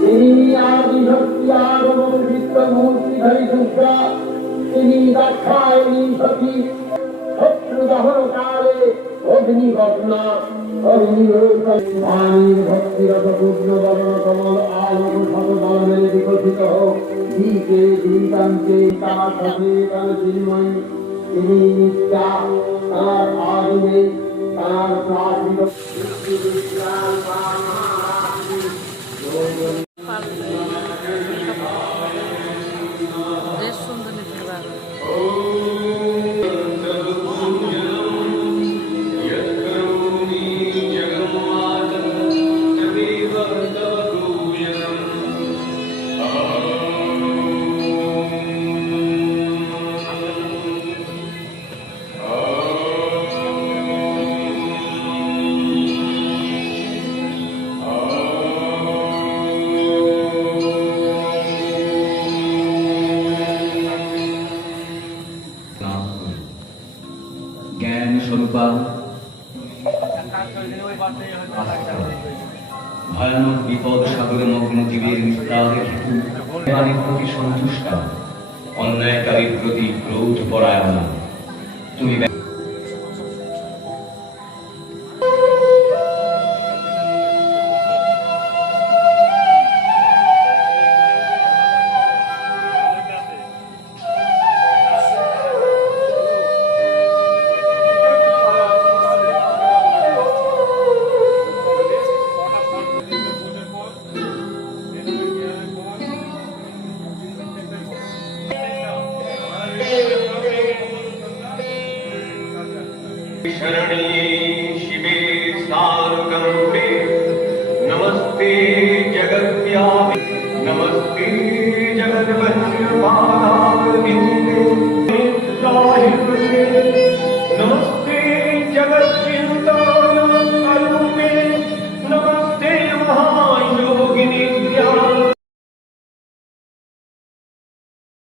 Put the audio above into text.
তিনি আদি শক্তি আগমন চিত্ত মূর্তি ধরি দুর্গা তিনি দাক্ষায়ণী সতী শত্রু দহন কালে অগ্নিঘটনা অগ্নিরূপাণীর ভক্তিরত পূর্ণ বর্ণ কমল আলোক সর্বদলনে বিকশিত হোক দিকে দিকান্তে তার ভয়ানক বিপদ সাগরে মগ্ন জীবের প্রাণীর প্রতি সন্তুষ্ট। অন্যায়কারীর প্রতি ক্রোধ পরায়ণা তুমি शरण्ये शिवे सारकल्पे नमस्ते जगत्यामि नमस्ते जगद्वन्द्यपादाकृतिने नमस्ते जगच्चिन्ता।